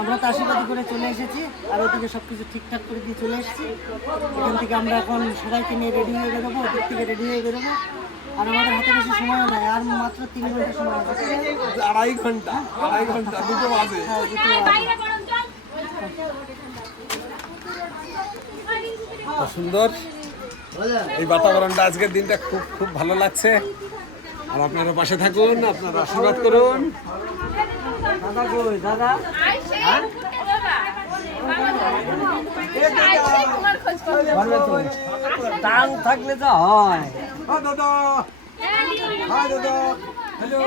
আমরা তো আশীর্বাদ করে চলে এসেছি, আর ওদিকে সব কিছু ঠিকঠাক করে দিয়ে চলে এসেছি। এখান থেকে আমরা এখন সবাইকে নিয়ে রেডি হয়ে বেরোবো, ওদিক থেকে রেডি হয়ে বেরোবো। আর আমাদের হাতে বেশি সময় নেই, আর মাত্র 3 ঘন্টা সময় আছে। 2.5 ঘন্টা, 2.5 ঘন্টা, 2টো বাজে। সুন্দর এই বাতাবরণটা, আজকের দিনটা খুব খুব ভালো লাগছে। আর আপনারা পাশে থাকুন, আপনারা আশীর্বাদ করুন। দাদা কই দাদা? টান থাকলে তো হয়। দাদা, হাই দাদা, হ্যালো।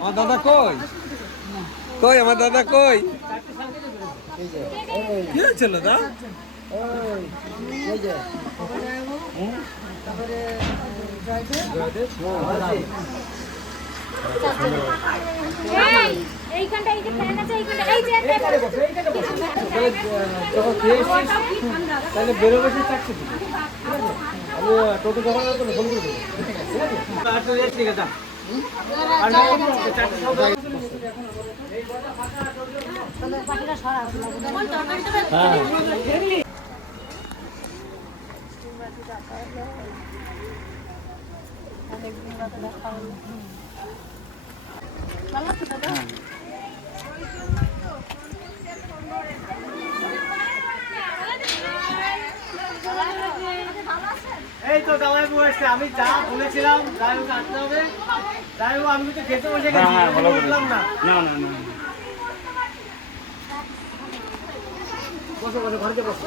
আমার দাদা কই? কই আমার দাদা কই? কি হয়েছিল দাদা? এইখানটা এই যে ফ্যান আছে, এইখানটা এই যে তাহলে বেরোবে সে চারটে দিকে। আমি টোটো যখন ফোন করে দেবো, ঠিক আছে? এই তো দাওয়াই বসে আমি যা বলেছিলাম যাই হোক আসতে হবে, যাই হোক আমি তো খেতে বসে গেছি, বললাম না। বসো বসো, ঘরে বসো।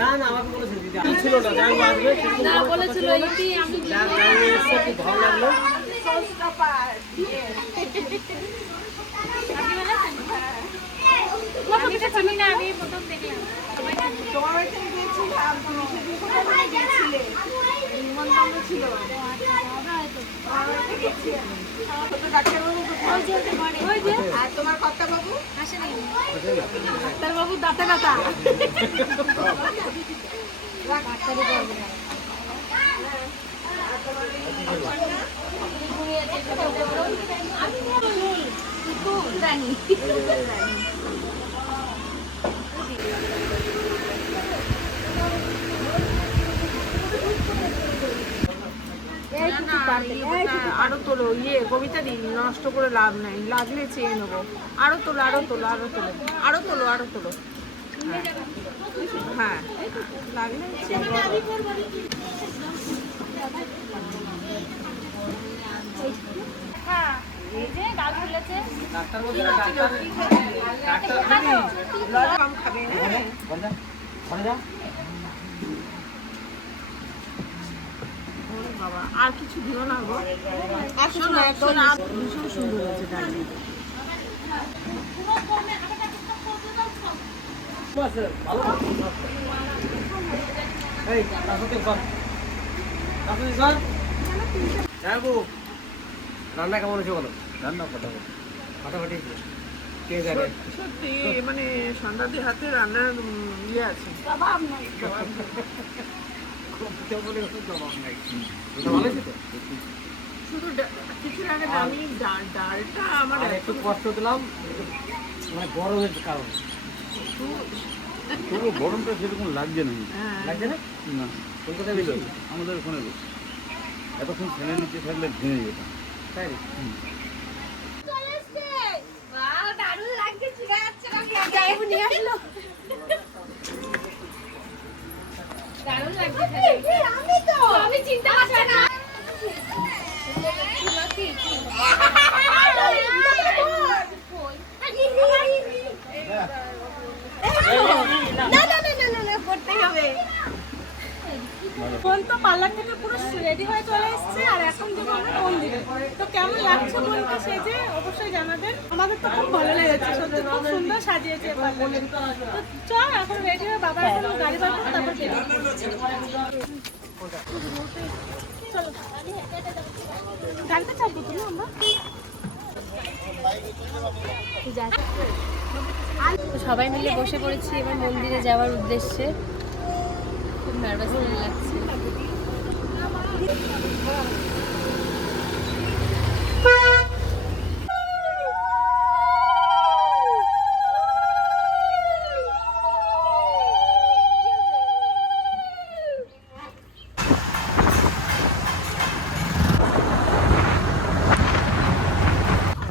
না না আমাকে বলেছে দিদি ছিল না, যাই হোক আসবে না বলেছিল। আমি খুব ভালো লাগলো। তোমার বাড়িতে গিয়েছিলাম, তুমি সেদিন কোথায় গিয়েছিলে? নিমন্ত্রণ ছিল। আর তোমার কর্তাবাবু ডাক্তারবাবু দাঁতে ব্যথা। আরো তোলো, কবিতা দিন, নষ্ট করে লাভ নাই, লাগলে চেয়ে নেবো। আরো তোলো, আরো তোলো, আরো তোলো, আরো তোলো, আরো তোলো। হ্যাঁ লাগলে চেয়ে নেবো। এই যে গাল ফুলেছে। ডাক্তার বলছে না, ডাক্তার কম খাবে বাবা, আর কিছু দিও না গো। ভীষণ সুন্দর হয়েছে ডালি। রান্না কেমন হয়েছে বলো? রান্না ফাটাফাটি কে জানে। সত্যি মানে সন্ধ্যাদের হাতে রান্নার আছে। শুধু কিছু আগে আমি ডালটা আমার একটু কষ্ট দিলাম, মানে গরমের কারণে। পুরো গরমটা সেরকম লাগছে না। লাগছে না? না, কলকাতায় বেশি আমাদের ওখানে বেশি। এতক্ষণ ফ্যানের নিচে থাকলে ভেঙে যেতাম। তাই দারুণ লাগছে, ঠিক আছে নিয়ে আসলো। দারুণ লাগছে, আমি তো আমি চিন্তা করছি না। বোন তো পার্লার থেকে পুরো রেডি হয়ে চলে এসেছে, আর এখন যাবো আমরা মন্দিরে। তো কেমন লাগছে বোনকে সেজে অবশ্যই জানাবেন। আমাদের তো খুব ভালো লেগেছে, সত্যি খুব সুন্দর সাজিয়েছে পার্লারে। তো চল এখন রেডি হয়ে বাবা এখন গাড়ি বার করে তারপর চলো গাড়িতে চাপবো তুমি আমরা সবাই মিলে বসে পড়েছি এবার মন্দিরে যাওয়ার উদ্দেশ্যে। খুব নার্ভাস লাগছে।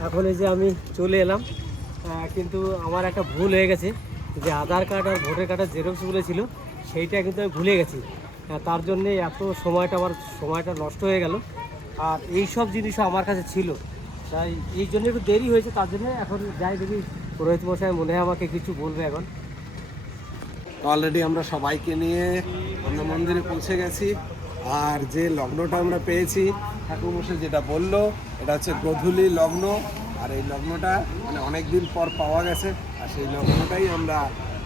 এখন এই যে আমি চলে এলাম, কিন্তু আমার একটা ভুল হয়ে গেছে, যে আধার কার্ড আর ভোটার কার্ডের জেরক্স বলেছিল সেইটা কিন্তু আমি ভুলে গেছি। তার জন্যে এত সময়টা নষ্ট হয়ে গেল। আর এই সব জিনিসও আমার কাছে ছিল, তাই এই জন্য একটু দেরি হয়েছে। তার জন্য এখন যাই দেখি পুরোহিত মশাই মনে হয় আমাকে কিছু বলবে এখন। অলরেডি আমরা সবাইকে নিয়ে আমরা মন্দিরে পৌঁছে গেছি। আর যে লগ্নটা আমরা পেয়েছি ঠাকুরমশাই যেটা বললো, এটা হচ্ছে গোধূলি লগ্ন। আর এই লগ্নটা মানে অনেক দিন পর পাওয়া গেছে। আর সেই লগ্নটাই আমরা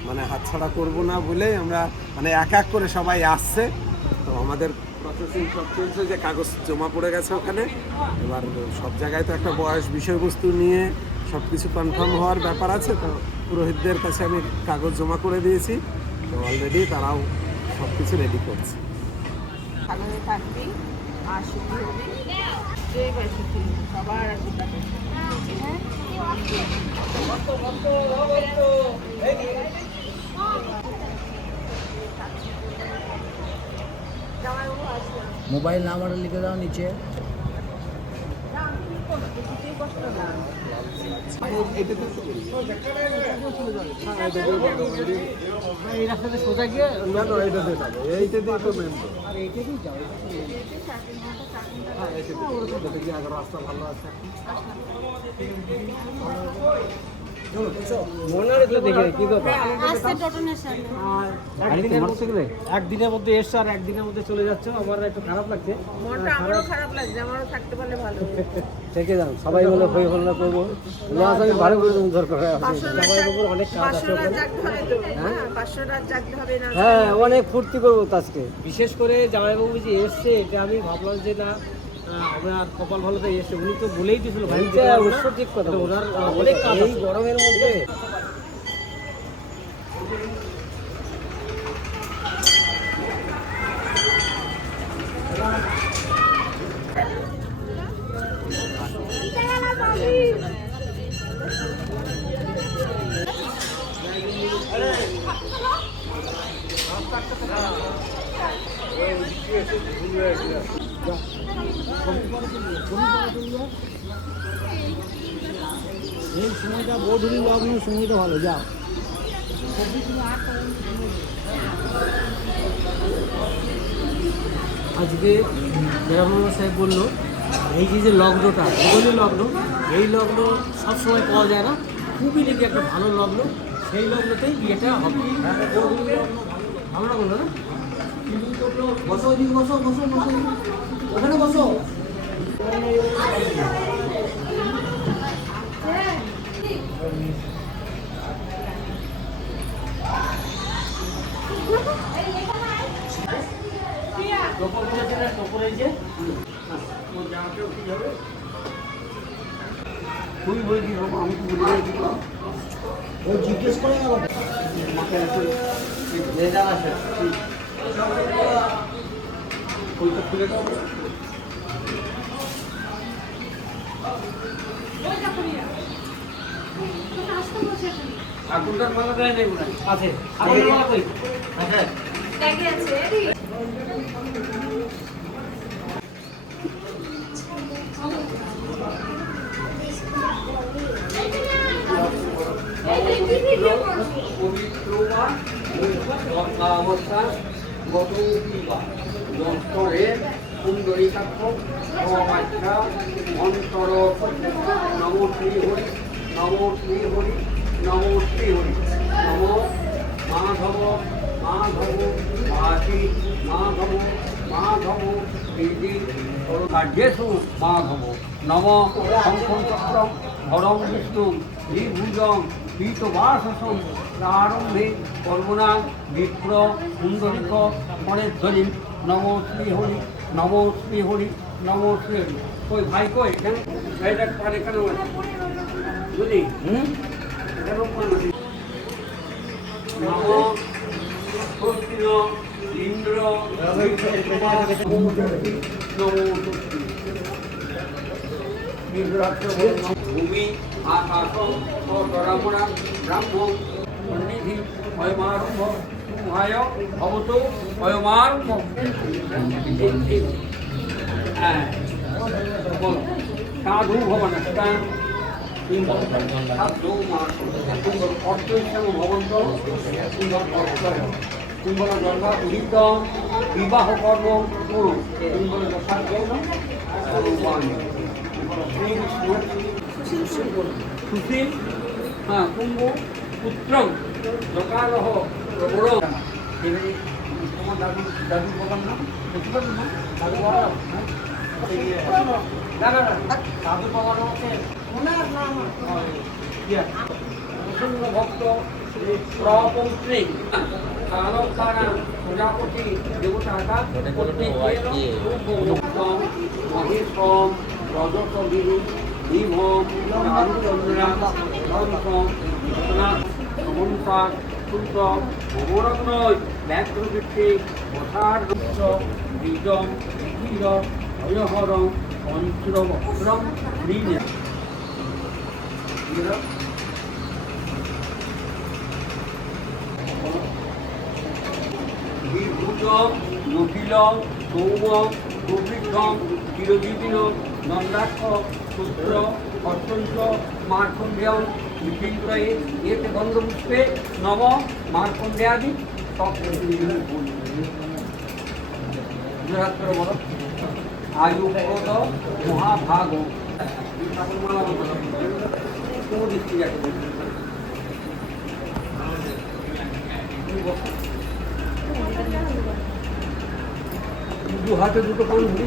মানে হাতছাড়া করব না বলে আমরা মানে এক এক করে সবাই আসছে। তো আমাদের প্রসেসিং সব চলছে, যে কাগজ জমা পড়ে গেছে ওখানে। এবার সব জায়গায় তো একটা বয়স বিষয়বস্তু নিয়ে সব কিছু কনফার্ম হওয়ার ব্যাপার আছে। তো পুরোহিতদের কাছে আমি কাগজ জমা করে দিয়েছি। তো অলরেডি তারাও সব কিছু রেডি করছে। ভালোই থাকবি আর সুখী হবি, জয় বাই সুখী সবার আশীর্বাদ। মোবাইল নাম্বারটা লিখে দাও নিচে। এই রাস্তাতে সোজা গিয়ে এইটা দিয়ে তো মেন আর এইটা দিয়ে যাও। রাস্তা ভালো আছে। মনে হচ্ছে দেখে কি কথা, আসছে টোটনের সামনে। একদিনের মধ্যে এসছো আর একদিনের মধ্যে চলে যাচ্ছ, আমার একটু খারাপ লাগছে। মনটা আমারও খারাপ লাগছে, আমারও থাকতে পারলে ভালো। থেকে যান সবাই মিলে হই হল্লা করবো। লস আমি ভালো করে উদ্ধার করে জামাইয়ের উপর অনেক কাজ আছে 500 রাত ওখানে। জাগতে হবে তো, হ্যাঁ 500 রাত জাগতে হবে না। হ্যাঁ অনেক ফুর্তি করবো আজকে। বিশেষ করে জামাইবাবু যে এসছে, এটা আমি ভাবলাম যে না আমার কপাল ভালো তো এসছে। উনি তো বলেই দিয়েছিল ভাই, অবশ্য ঠিক কথা, ওনার অনেক কাজ এই গরমের মধ্যে। এই সময়টা গোধূলি লগ্ন, সময়টা ভালো। যাও আজকে জেরামুল্লা সাহেব বললো এই যে লগ্নটা গোধূলি লগ্ন, এই লগ্ন সবসময় পাওয়া যায় না, খুবই নাকি একটা ভালো লগ্ন, সেই লগ্নতেই বিয়েটা হবে। ভালো লাগলো না? বসো, ওইদিকে বসো, বসো বসো, ওখানে বসো। টপর করেছে না, টপর এই যে তুই বই কি বাবা, আমি তো বলে দিলাম। ওই জিজ্ঞেস করে গেল আমাকে একটু রেজাল্ট আসে। বইটা খুলে দাও। আগুনটার মালা দেয় নেই মনে আছে। আগুনের মালা কই? হ্যাঁ ব্যাগে আছে। পবিত্রবা অবস্থা গতবা দন্তরে সুন্দরীকাক্ষ অবাচ্ছা অন্তর নম শ্রী হরি, নম শ্রী হরি, নম শ্রী হরি, নম মাধব মাধব মাধি মাধব মাধব দিদি কার্যেষু মাধব নম শঙ্খচক্রম ধরম বিষ্ণু দ্বিভুজং পীতবাসসম প্রারম্ভে কর্মণা বিপ্র সুন্দরিক পরেশ্বরী নমো শ্রী হরি, নমো শ্রী হরি, নমো শ্রী হরি। ওই ভাই কই এখানে ভাইটা পারে কেন বুঝলি কেন নমো স্বস্তিন ইন্দ্র নমো ভূমি আকাশ তরামরা ব্রাহ্ম সন্নিধি অয়মারম্ভ সিংহায় ভবত অয়মারম্ভ। হ্যাঁ বলো সাধু ভবন সাধু সুন্দর অর্থ হিসাবে ভবন্ত সুন্দর অর্থয় সুন্দর জন্ম উদিত বিবাহ কর্ম পুরো সুন্দর যথার্থ সুশীল হ্যাঁ কুম্ভ পুত্র লোকালহ প্রবর। তোমার দাদু দাদু বাবার নাম দেখতে পাবেন না দাদু বাবা দাদু বাবার নাম আছে ওনার নাম প্রসন্ন ভক্ত প্রপৌত্রী কালকারা প্রজাপতি দেবতা মহেশম রজতগিরি ভীমম চারুচন্দ্রা সমন্তা শুদ্ধ ভবরগ্নয় ব্যাঘ্রবৃত্তি পথার বীজম বিধীর অয়হরম পঞ্চরবক্রম ঋণ বিভূতম নখিলম সৌমম প্রবৃদ্ধম চিরজীবিন নন্দাক্ষ পুত্র অত্যন্ত মার্কণ্ডেয় বিচিন্ত্রয়ে এতে গন্ধপুষ্পে নম মার্কণ্ডেয়াদি সব জোরাত্র বল আয়ুপদ মহাভাগ কোন দৃষ্টি যাকে দু হাতে দুটো পান ধরে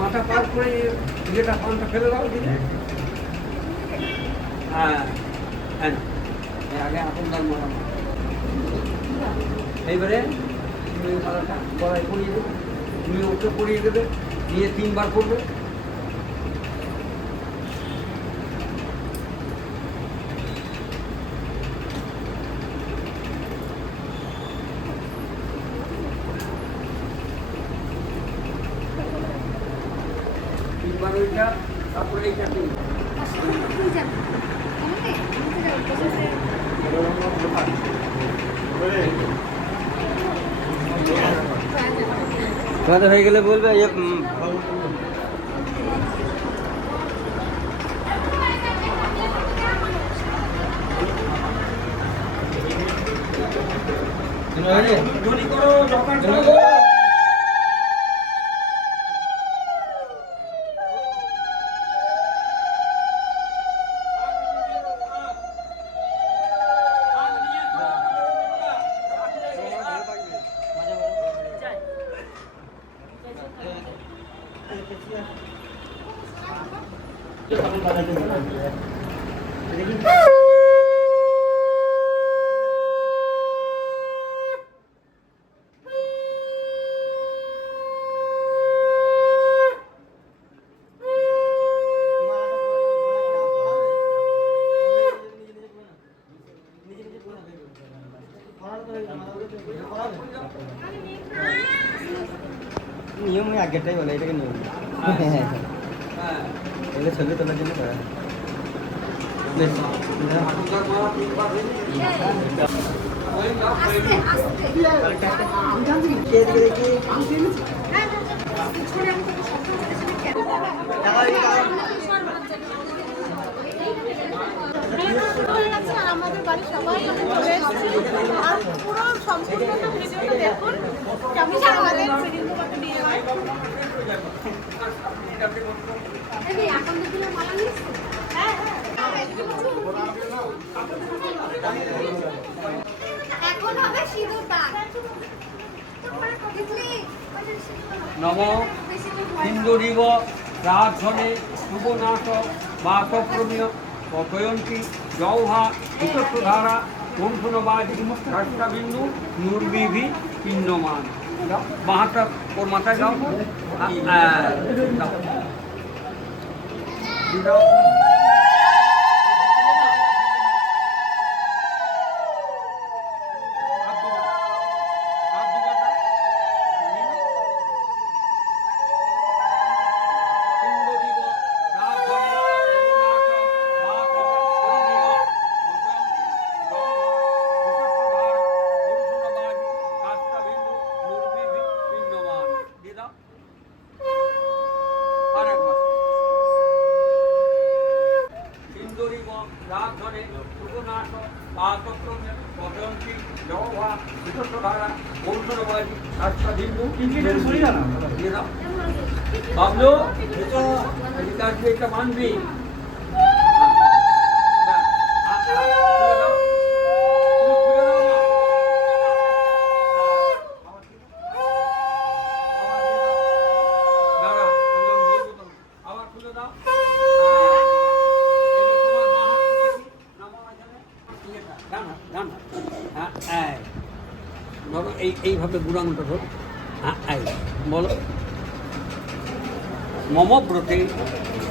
মাথা পার করে যেটা পানটা ফেলে দাও হ্যাঁ হ্যাঁ আগে আপনার মাথা এইবারে তুমি মাথাটা গলায় পরিয়ে দেবে তুমি ওকে পরিয়ে দেবে দিয়ে 3 বার করবে। ওইটা তারপরে এইটা তোমাদের হয়ে গেলে বলবে নিয়ম ওই আগেরটাই বলে এটাকে নিয়ম এগুলো ছবি তোলার জন্য করা আমাদের বাড়ির সবাই চলে এসেছি আর পুরো সম্পূর্ণ ভিডিওটা দেখুন কেমন আমাদের ফিরিঙ্গটা দিয়ে হয়। এখন হবে সিঁদুর দান। নম সিন্ধুরিব রাধনে শুভনাশ বাসপ্রমেয় কথয়ন্তী জৌহা হিতস্বধারা কংসনবাজি ষষ্ঠাবিন্দু নুর্বিভি পিণ্ডমান। বাহাতটা ওর মাথায় দাও। দাও। বাবলু এটা মানবি। আবার খুলে দাও। ধরো এইভাবে বুড়ানোটা ধরো। বলো মম ব্রতে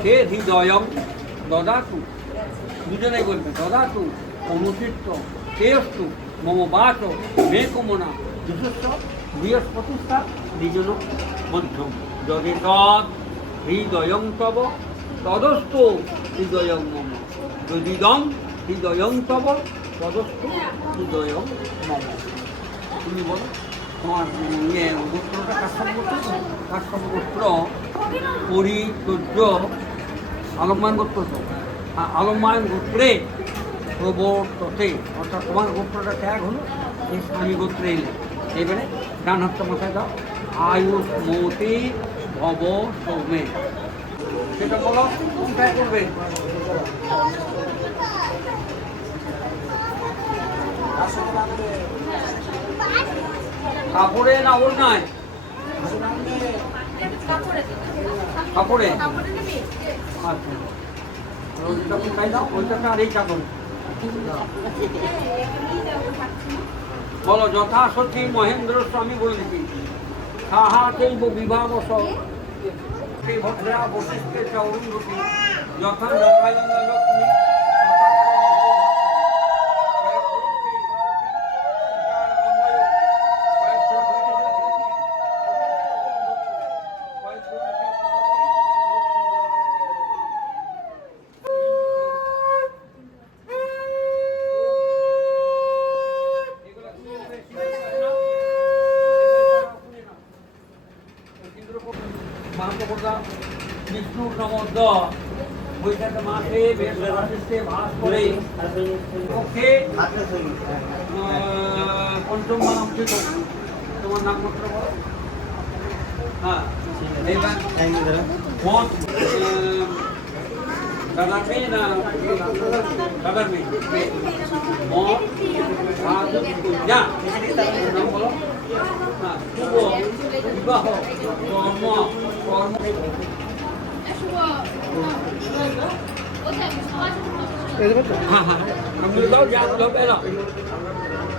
হে হৃদয়ং দদাতু, দুজনেই বলবে দদাতু অনুচিত্ত তেস্তু মম বাচ মে কমনা যুষস্ব বৃহস্পতিষ্ঠা দ্বিজন মধ্যম যদি তদ হৃদয়ং তব তদস্তু হৃদয়ং মম যদিদং হৃদয়ং তব তদস্তু হৃদয়ং মম। তুমি বলো তোমার গোত্রটা কার সঙ্গে গোত্র পরিতর্য আলম্বায়ন গোত্র তো আলম্বায়ন গোত্রে প্রবর্ততে, অর্থাৎ তোমার গোত্রটা ত্যাগ হলো এই স্বামী গোত্রে এলে। এবারে ডান হাতটা মাথায় দাও। আয়ুষ মতি ভব সৌমে, সেটা বলো কোনটায় করবে? কাপড়ে না ওর নাই? কাপড়ে। আচ্ছা ওইটা কোনটাই দাও, ওইটাটা আর এই কাপড় বলো। যথা সতী মহেন্দ্র স্বামী বলছি সাহা চৈব বিভাবস ভদ্রা বশিষ্ঠে চ অরুন্ধতী যথা নারায়ণ লক্ষ্মী বিষ্ণুর নমদ বৈশাখ মাসে বৃহস্পতিতে ভাস করে পক্ষে পঞ্চম নাম ছিল তোমার নাম মাত্র বলো। হ্যাঁ দাদার মেয়ে না দাদার মেয়ে মত যা নাম বলো। হ্যাঁ শুভ বিবাহ কর্ম কর্ম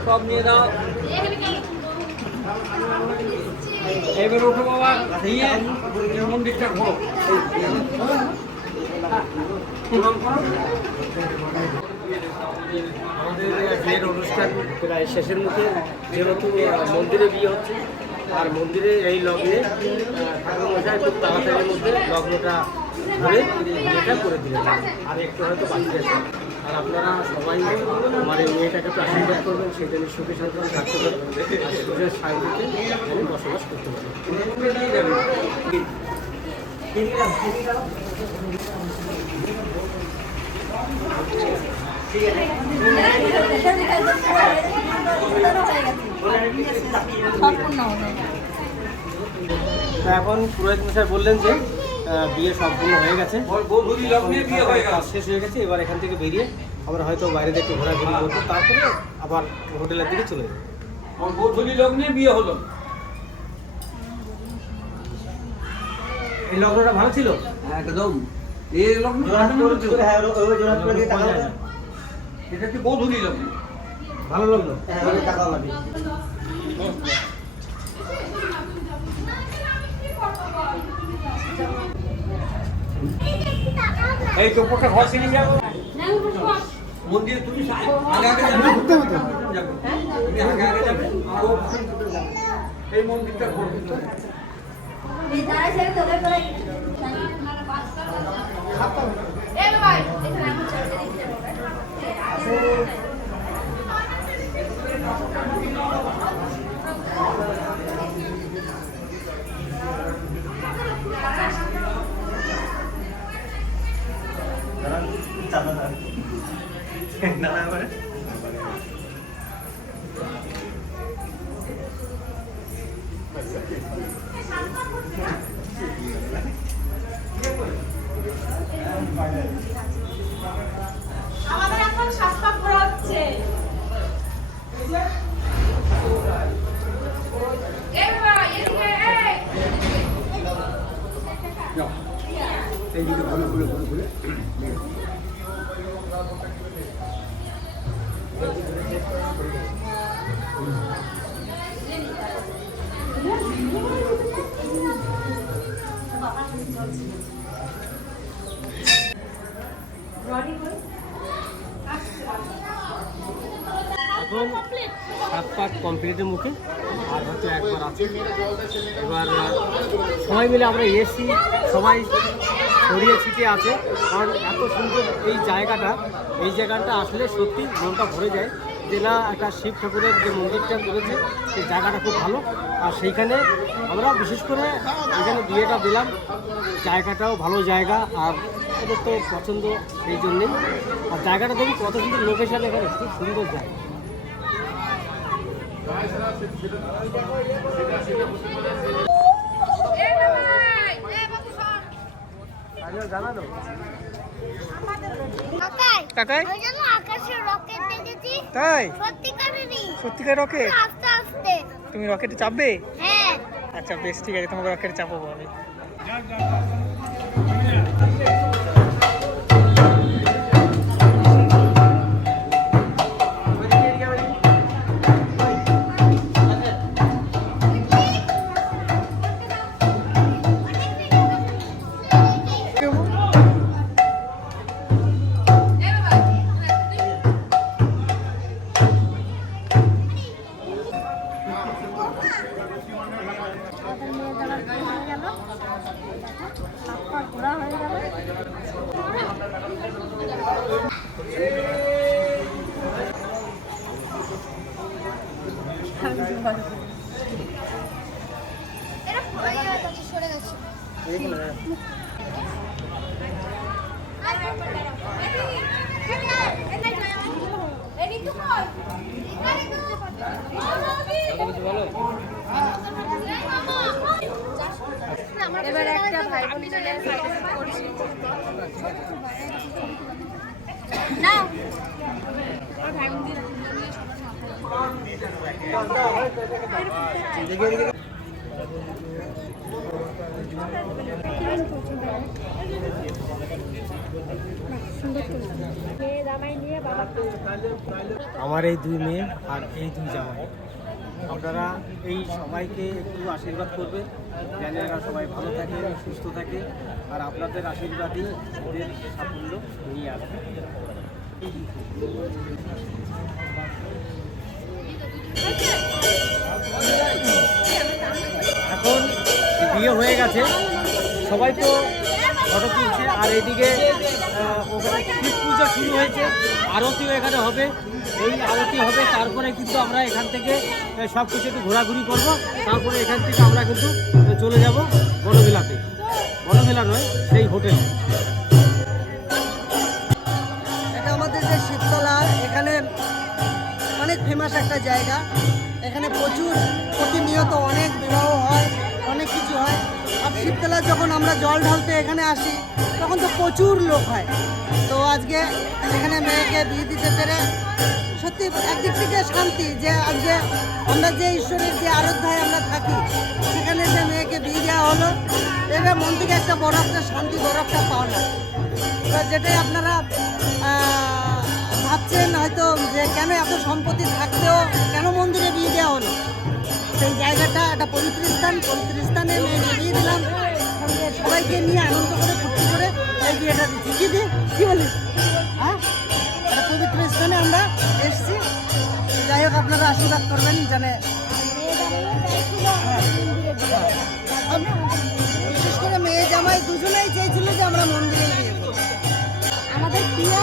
সব নিয়ে দাও। এবার ওঠো বাবা, নিয়ে মন্দিরটা ঘোরো। আমাদের বিয়ের অনুষ্ঠান প্রায় শেষের মুখে, যেহেতু মন্দিরে বিয়ে হচ্ছে আর মন্দিরে এই লগ্নে ঠাকুরমশাই খুব তাড়াতাড়ির মধ্যে লগ্নটা ধরে বিয়েটা করে দিলেন। আর একটু হয়তো বাকি আছে। আর আপনারা সবাই আমার এই মেয়েটাকে একটু আশীর্বাদ করবেন, সেটা সুখে সন্তান থাকতে পারবেন আর সুখের শান্তিতে আমি বসবাস করতে পারবেন। এখন পুরোহিত মশাই বললেন যে বিয়ে সম্পূর্ণ হয়ে গেছে, কাজ শেষ হয়ে গেছে। এবার এখান থেকে বেরিয়ে আমরা হয়তো বাইরে একটু ঘোরাঘুরি করবো, তারপরে আবার হোটেলের দিকে চলে যাবো। বধূলি লগ্নে বিয়ে হলো। এই লগ্নটা ভালো ছিল? একদম এই লগ্ন এটা হচ্ছে গোধূলি লগ্ন। ভালো লগ্ন। এই টোপরটা ঘর কিনে যাবো মন্দিরে, তুমি আগে আগে যাবে, তুমি আগে আগে যাবে আর ও এই মন্দিরটা ঘুরবে। আমাদের এখন সাতটা ঘোরা হচ্ছে। এইদিকে ঘুরে ঘুরে ঘুরে ঘুরে এখন 7 পাক কমপ্লিটের মুখে, আর হয়তো একবার আছে। এবার সবাই মিলে আমরা এসি, সবাই ছড়িয়ে ছিটিয়ে আছে, কারণ এত সুন্দর এই জায়গাটা আসলে সত্যি মনটা ভরে যায় যে না, একটা শিব ঠাকুরের যে মন্দিরটা রয়েছে সেই জায়গাটা খুব ভালো। আর সেইখানে আমরা বিশেষ করে এখানে বিয়েটা দিলাম, জায়গাটাও ভালো জায়গা, আর ওদের তো পছন্দ সেই জন্যেই। আর জায়গাটা দেখুন কত সুন্দর লোকেশন, এখানে খুব সুন্দর জায়গা। জানানো কাকাই ওই জন্য আকাশে রকেট দেখেছি। তাই? সত্যিকারেরই। সত্যিকার রকেট? আস্তে আস্তে। তুমি রকেটে চাপবে? হ্যাঁ। আচ্ছা বেশ, ঠিক আছে, তোমাকে রকেটে চাপাবো আমি। এরা পড়ে গেছে, সরে গেছে। এবার একটা ভাই বোন মিলে সাইডে করছি। নাও। আমার এই 2 মেয়ে আর এই 2 জামাই, আপনারা এই সবাইকে একটু আশীর্বাদ করবেন যেন এরা সবাই ভালো থাকে, সুস্থ থাকে, আর আপনাদের আশীর্বাদই ওদের সাফল্য নিয়ে আসবে। এখন বিয়ে হয়ে গেছে, সবাই তো ফটো তুলছে, আর এদিকে ওখানে শিব পুজো শুরু হয়েছে, আরতিও এখানে হবে। এই আরতি হবে, তারপরে কিন্তু আমরা এখান থেকে সব কিছু একটু ঘোরাঘুরি করবো, তারপরে এখান থেকে আমরা কিন্তু চলে যাব বনমেলাতে। বনমেলা নয়, সেই হোটেল। এটা আমাদের যে শিবতলা, এখানে অনেক ফেমাস একটা জায়গা। এখানে প্রচুর প্রতিনিয়ত অনেক বিবাহ হয়, অনেক কিছু হয়। আর শিবতলা যখন আমরা জল ঢালতে এখানে আসি তখন তো প্রচুর লোক হয়। তো তো আজকে এখানে মেয়েকে বিয়ে দিতে পেরে সত্যি একদিক থেকে শান্তি যে আজকে আমরা যে ঈশ্বরের যে আরাধ্যায় আমরা থাকি সেখানে যে মেয়েকে বিয়ে দেওয়া হলো এটা মন থেকে একটা বড় একটা শান্তি, বড় একটা পাওনা। তো যেটাই আপনারা ভাবছেন হয়তো যে কেন এত সম্পত্তি থাকতেও কেন মন্দিরে বিয়ে দেওয়া হলো, সেই জায়গাটা একটা পবিত্র স্থান, পবিত্র স্থানে মেয়েকে বিয়ে দিলাম, সবাইকে নিয়ে আনন্দ করে ফুর্তি করে এই বিয়েটা দিচ্ছি। কি দি কি বলিস? হ্যাঁ, একটা পবিত্র স্থানে আমরা এসেছি। যাই হোক আপনারা আশীর্বাদ করবেন জানে বিশেষ করে মেয়ে জামাই দুজনেই চেয়েছিল যে আমরা মন্দিরে বিয়ে করব। আমাদের প্রিয়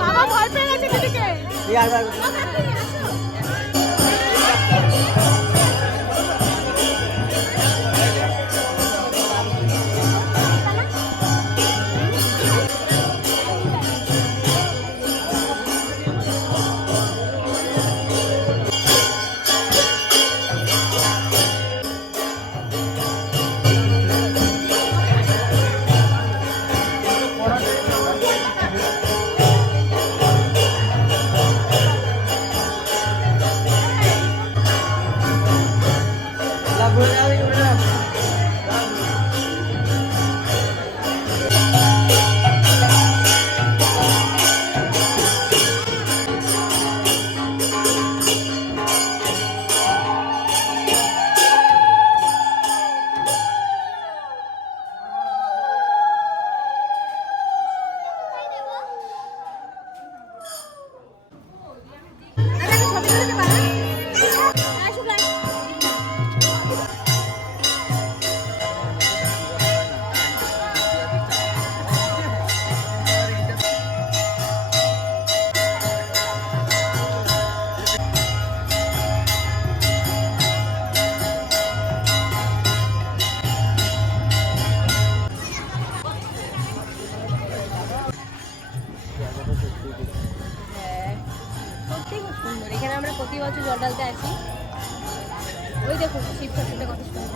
বাবা ভয় পেয়ে গেছে দিদিকে। সত্যি খুব সুন্দর। এখানে আমরা প্রতি বছর জল ঢালতে আসি। ওই দেখুন শিব ঠাকুরটা কত সুন্দর।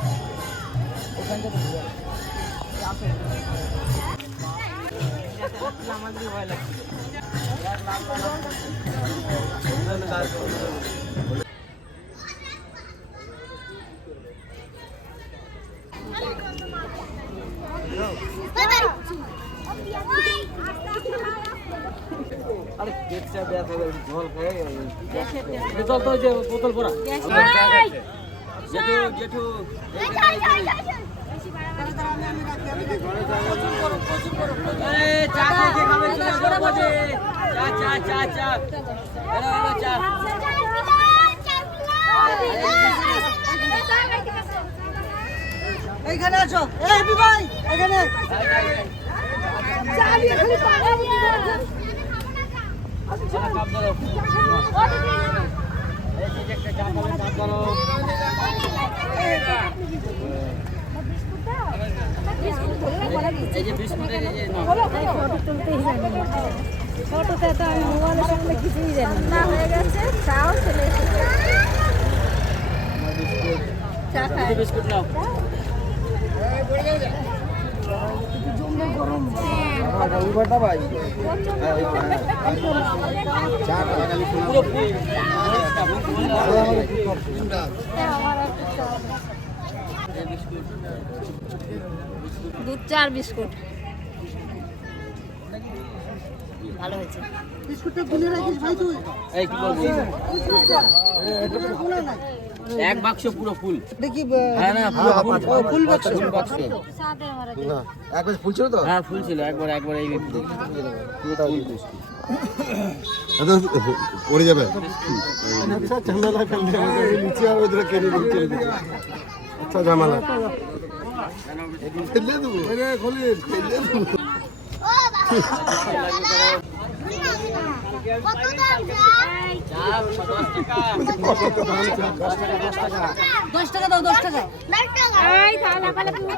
আমাদের ভয় লাগছে। আরে কেকটা দেয়া থাকে জল খায় জল তো যে বোতল ভরা জেঠু জেঠু চা খেয়ে খাবে চা চা চা চা চা এইখানে আছো, এই ভাই এখানে কাপ ধরো এই যে একটা চা খাবে কাপ ধরো এই যে বিস্কুট এই যে ফটো তুলতেই জানি না, ফটোতে তো আমি মোবাইলের সামনে কিছুই জানি না। হয়ে গেছে, চাও চলে এসেছে। চা খাই, বিস্কুট নাও দুধ চা আর বিস্কুট ভালো হয়েছে। বিস্কুটটা গুলে রাখিস ভাই তুই। এই কি করবি এটা গুলে না, এক বাক্স পুরো ফুল দেখি হ্যাঁ না পুরো ফুল ফুল বাক্স না একবার ফুল ছিল তো হ্যাঁ ফুল ছিল একবার একবার এই পুরো ফুল পড়ে যাবে আচ্ছা ঝামেলা ফেলতে হবে নিচে আর ওদের কেটে দিতে আচ্ছা ঝামেলা ফেলে দেবো আরে খোলে ফেলে দেবো কত দাম যায়? 10 টাকা দাও, 10 টাকা। 10 টাকা। এই তাহলে সকালে তুমি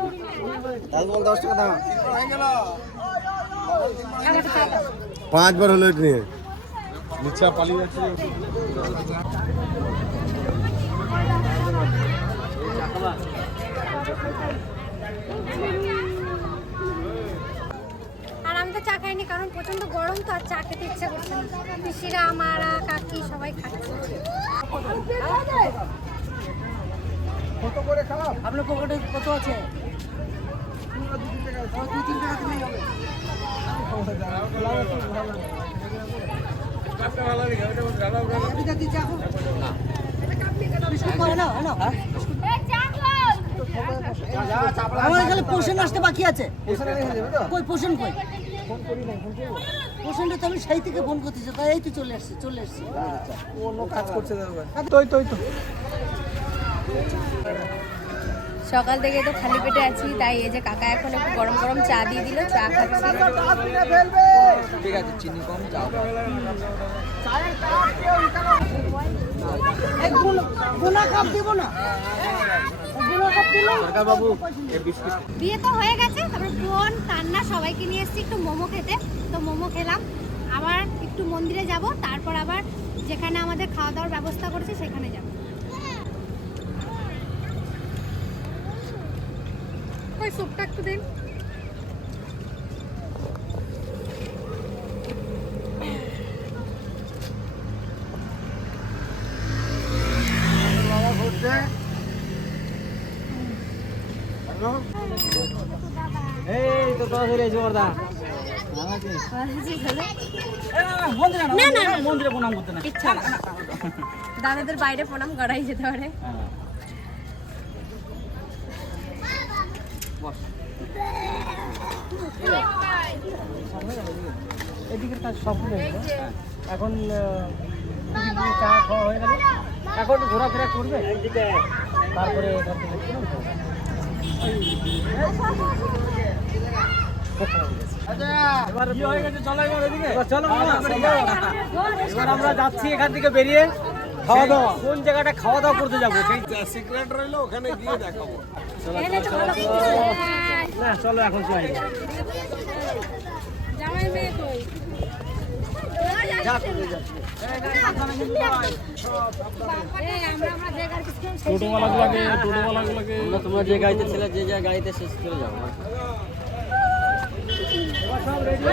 5 বার হলো এটা নিয়ে নিচা পালিয়ে যাচ্ছে। আর আমি তো চা খাইনি কারণ প্রচন্ড গরম তো আর চা খেতে ইচ্ছা করছে না। পিসিরা মারা কাকি সবাই খাচ্ছে। আপনার পকেটে কত আছে? 2-3 টাকা দিলেই হবে। বিস্কুট করে নাও, নাও। আমার এখানে পোষণ আসতে বাকি আছে। কই পোষণ কই? পোষণটা তো আমি সেই থেকে ফোন করতেছি, তাই এই তো চলে আসছি। সকাল থেকে তো খালি পেটে আছি, তাই এই যে কাকা এখন একটু গরম গরম চা দিয়ে দিল, চা খাচ্ছি। ঠিক আছে, চিনি কম চাও। গোনা কাপ দিব না? গোনা কাপ দিলে বাবু বিয়ে তো হয়ে গেছে, তারপর বোন কান্না সবাইকে নিয়ে এসেছি একটু মোমো খেতে। তো মোমো খেলাম, আবার একটু মন্দিরে যাব, তারপর আবার যেখানে আমাদের খাওয়া দাওয়ার ব্যবস্থা করেছে সেখানে যাব। ওই স্যুপটা একটু দিন। এই তো তো ফিরে জোরদার মন্দিরে প্রণাম করতে না। ইচ্ছা না, দাদাদের বাইরে প্রণাম করাই যেতে পারে। এদিকের কাজ সব হয়ে গেল। এখন চা খাওয়া হয়ে গেল, এখন ঘোরাফেরা করবে, তারপরে এখান থেকে এবার হয়ে গেছে। চলো এবার এদিকে, চলো এবার আমরা যাচ্ছি এখান থেকে বেরিয়ে খাওয়া দাওয়া। কোন জায়গাটা খাওয়া দাওয়া করতে যাবো সেই সিক্রেট রইলো, ওখানে গিয়ে দেখাবো। না, চলো এখন চলে জামাই মেয়ে কই? তোমরা যে গাড়িতে ছিলে, যে যে গাড়িতে শেষ চলে যাবো। সব রেডি